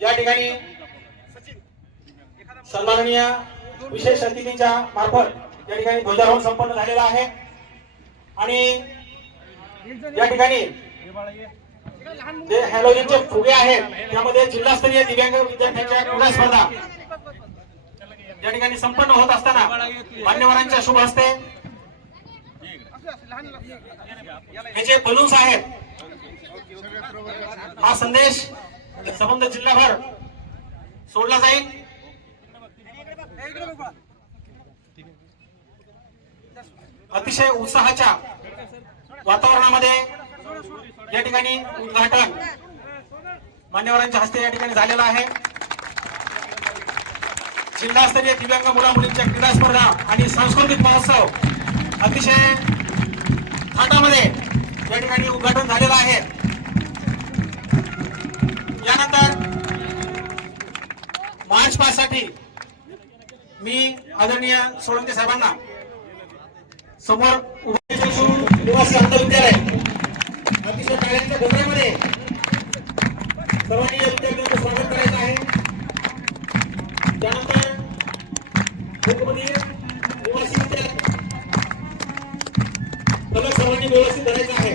या ठिकाणी सन्माननीय विशेष अतिथींच्या मार्फत या ठिकाणी ध्वजारोहण संपन्न झालेलं आहे. आणि या ठिकाणी जे हॅलोजनचे फुगे आहेत त्यामध्ये जिल्हास्तरीय दिव्यांग विद्यार्थ्यांच्या क्रीडा स्पर्धा या ठिकाणी संपन्न होत असताना मान्यवरांच्या शुभ हस्ते हे जे बलून्स आहेत हा संदेश संबंध जिल्हाभर सोडला जाईल. अतिशय उत्साहाच्या वातावरणामध्ये या ठिकाणी उद्घाटन मान्यवरांच्या हस्ते या ठिकाणी झालेलं आहे. जिल्हास्तरीय दिव्यांग मुला मुलींच्या क्रीडा स्पर्धा आणि सांस्कृतिक महोत्सव अतिशय थाटामध्ये या ठिकाणी उद्घाटन झालेलं आहे. मार्च पाससाठी मी आदरणीय सोळंके साहेबांना समोर उभे करून निवासी अंतविद्यालय अतिशय टाळ्यांच्या गोंधळामध्ये सर्वांनी या विद्यार्थ्यांचं स्वागत करायचं आहे. त्यानंतर मुख्यमंत्री निवासी विद्यालय. फलक सर्वांनी व्यवस्थित धरायचा आहे.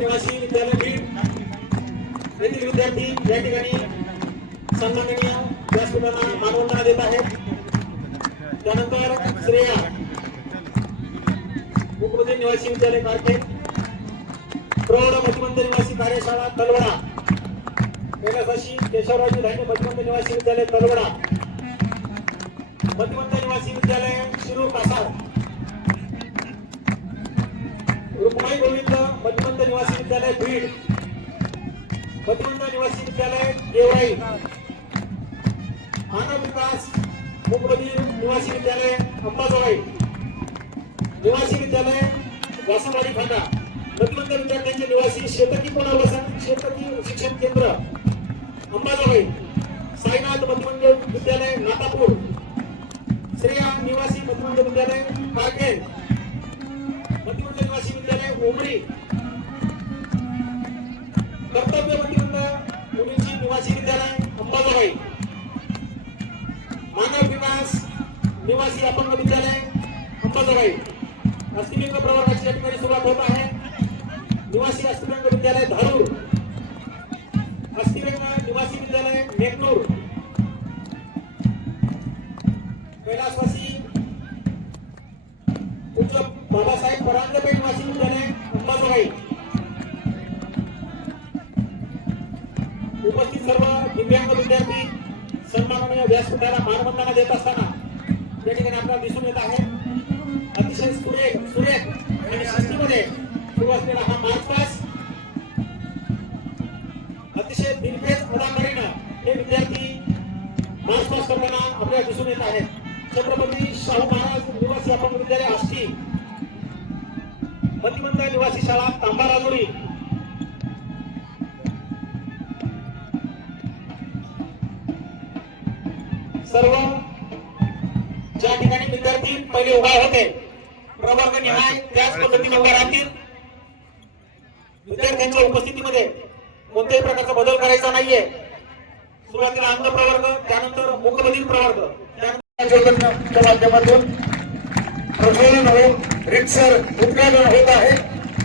निवासी विद्यालय विद्यार्थी या ठिकाणी सन्माननीय व्यासपीठांना मानवंदना देत आहेत. त्यानंतर श्रेया मुख्यमंत्री निवासी विद्यालय कारखे प्रौढ मध्यमंत निवासी कार्यशाळा तलवडा कैलासाशी केशवराजी धान्य मध्यमंत्री निवासी विद्यालय तलवडा मध्यमंत्री निवासी विद्यालय शिरूर कासार रुक्माई गोविंद मध्यमंत निवासी विद्यालय बीड. मध्यमंत निवासी विद्यालय देवराई मानव विकास मुकबदी निवासी विद्यालय अंबाजोगाई. निवासी विद्यालय वासनवाडी फाटा मध्यमंत विद्यार्थ्यांचे निवासी शेतकी पुनर्वसन शेतकी शिक्षण केंद्र. अंबाजोगाई. साईनाथ मध्यमंत विद्यालय नातापूर. श्रेया निवासी मध्यमंत विद्यालय कारखेड आदिवासी निवासी विद्यालय उमरी कर्तव्य मुलींची निवासी विद्यालय अंबाजोगाई. मानव विकास निवासी अपंग विद्यालय अंबाजोगाई. अस्थिलिंग प्रवर्गाची या ठिकाणी सुरुवात होत आहे. निवासी अस्थिलिंग विद्यालय धारूर. अस्थिलिंग निवासी विद्यालय नेकनूर कैलासवासी उच्च विद्यार्थी सन्माननीय व्यासपीठाला मानवंदना देत असताना या ठिकाणी आपल्याला दिसून येत आहे. अतिशय सुरेख सुरेख आणि शिस्तीमध्ये सुरू असलेला हा मार्च पास. अतिशय बिनफेस अदाकारीनं हे विद्यार्थी मार्च पास करताना आपल्याला दिसून येत आहेत. छत्रपती शाहू महाराज निवासी अपंग विद्यालय आष्टी मतिमंत निवासी शाळा तांबा राजुरी सर्व ज्या ठिकाणी विद्यार्थी पहिले उभा होते प्रवर्ग निहाय त्याच पद्धतीने उभा राहतील. विद्यार्थ्यांच्या उपस्थितीमध्ये कोणत्याही प्रकारचा बदल करायचा नाहीये. सुरुवातीला अंग प्रवर्ग त्यानंतर मुखबधीर प्रवर्ग त्यानंतर माध्यमातून प्रज्वलन होऊन रितसर उद्घाटन होत आहे.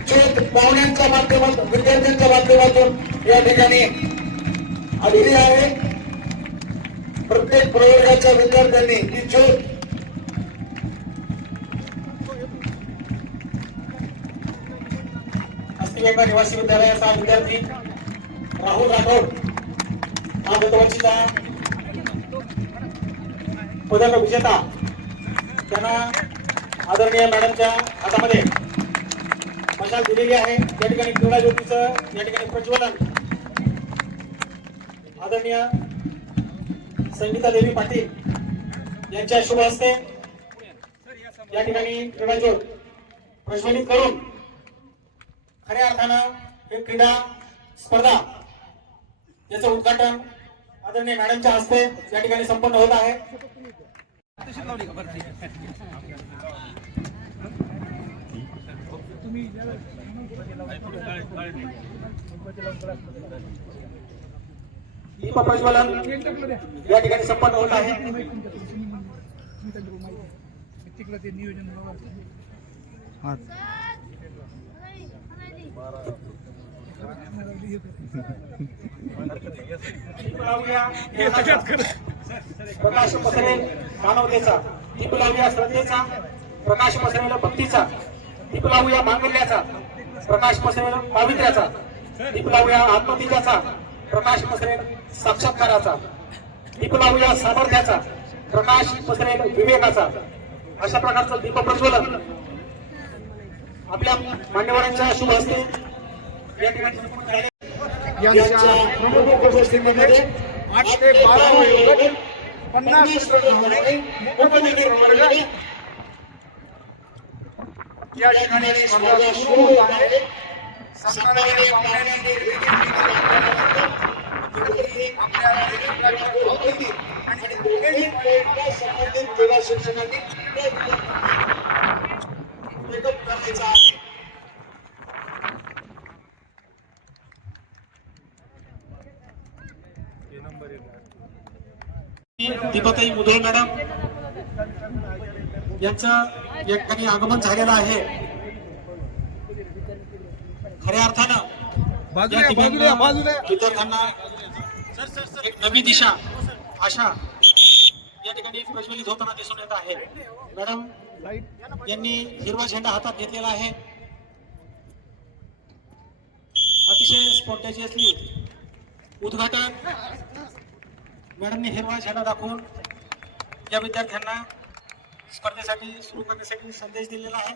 ज्योत पाहुण्यांच्या माध्यमातून विद्यार्थ्यांच्या माध्यमातून या ठिकाणी आलेली आहे. प्रत्येक प्रयोगाच्या विद्यार्थ्यांनी ही ज्योत अस्थिवेगा निवासी विद्यालयाचा विद्यार्थी राहुल राठोड हा गतवर्षीचा पदक विजेता त्यांना आदरणीय मॅडमच्या हातामध्ये मशाल दिलेली आहे. या ठिकाणी क्रीडा ज्योतीचं या ठिकाणी प्रज्वलन. आदरणीय संगीता देवी पाटील यांच्या शुभ हस्ते या ठिकाणी क्रीडा प्रज्वलित करून खऱ्या अर्थानं हे क्रीडा स्पर्धा याचं उद्घाटन आदरणीय मॅडमच्या हस्ते या ठिकाणी संपन्न होत आहे. तुम्ही प्रज्वलन या ठिकाणी संपन्न होत आहे. प्रकाश पसरेल मानवतेचा दीप लावूया श्रद्धेचा प्रकाश पसरेल भक्तीचा दीप लावूया मांगल्याचा प्रकाश पसरेल पावित्र्याचा दीप लावूया आत्मतेजाचा प्रकाश पसरेल साक्षात्काराचा. दीप लावूया सामर्थ्याचा प्रकाश पसरेल विवेकाचा. अशा प्रकारचं दीप प्रज्वलन. आपल्या मान्यवरांच्या शुभ हस्ते या ठिकाणी संपूर्ण झाले. यांच्या प्रमुख उपस्थितीमध्ये आठ ते बारा वयोगट पन्नास रनामुळे उपनगर वर्ग या ठिकाणी स्पर्धा सुरू होत आहे. सन्माननीय पाहुण्यांनी आपल्या भाग आणि दोघेही संबंधित क्रीडा शिक्षकांनी एकच करायचा आहे दीपाताई मुधोळ मॅडम यांचं या ठिकाणी आगमन झालेलं आहे. अर्थानं या ठिकाणी विद्यार्थ्यांना एक नवी दिशा आशा या ठिकाणी प्रज्वलित होताना दिसून येत आहे. मॅडम यांनी हिरवा झेंडा हातात घेतलेला आहे. अतिशय स्पॉन्टेजियसली उद्घाटन. मॅडमने हिरवा झेंडा दाखवून या विद्यार्थ्यांना स्पर्धेसाठी सुरू करण्यासाठी संदेश दिलेला आहे.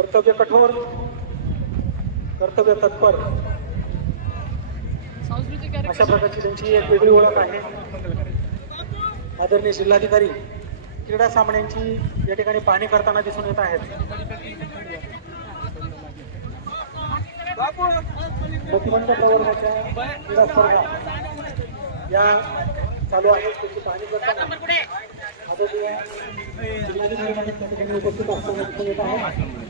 कर्तव्य कठोर कर्तव्य तत्पर. अशा प्रकारची त्यांची एक वेगळी ओळख आहे. आदरणीय जिल्हाधिकारी क्रीडा सामन्यांची या ठिकाणी पाहणी करताना दिसून येत आहेत. प्रतिबंध प्रवर्गाच्या क्रीडा स्पर्धा या चालू आहेत. त्याची पाहणी करताना आदरणीय जिल्हाधिकारी त्या ठिकाणी उपस्थित असताना दिसून येत आहे.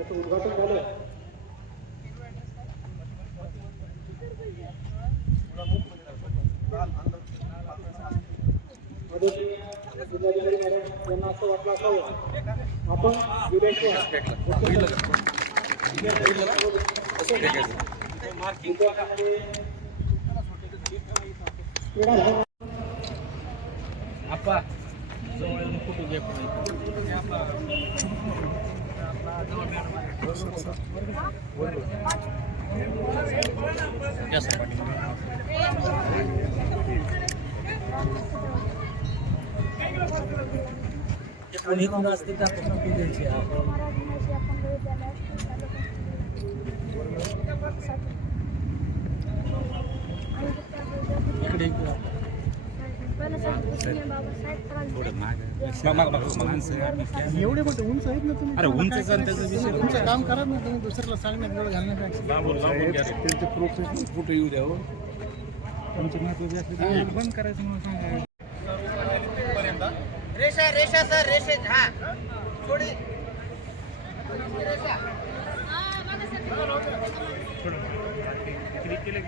त्याचं उद्घाटन झालं जिल्हाधिकारी मॅडम यांना असं वाटलं असावं आपण विदेश apa? So, असतील द्यायची इकडे एवढे मोठे उंच आहेत ना तुम्ही अरे उंच तुमचं काम करा ना तुम्ही दुसऱ्याला सांगण्यात एवढं घालण्यापेक्षा त्यांचे फोटो येऊ द्या हो तुमचं महत्त्व बंद करायचं म्हणून सांगा रेषा रेषा सर रेषे हा थोडी रेषा केले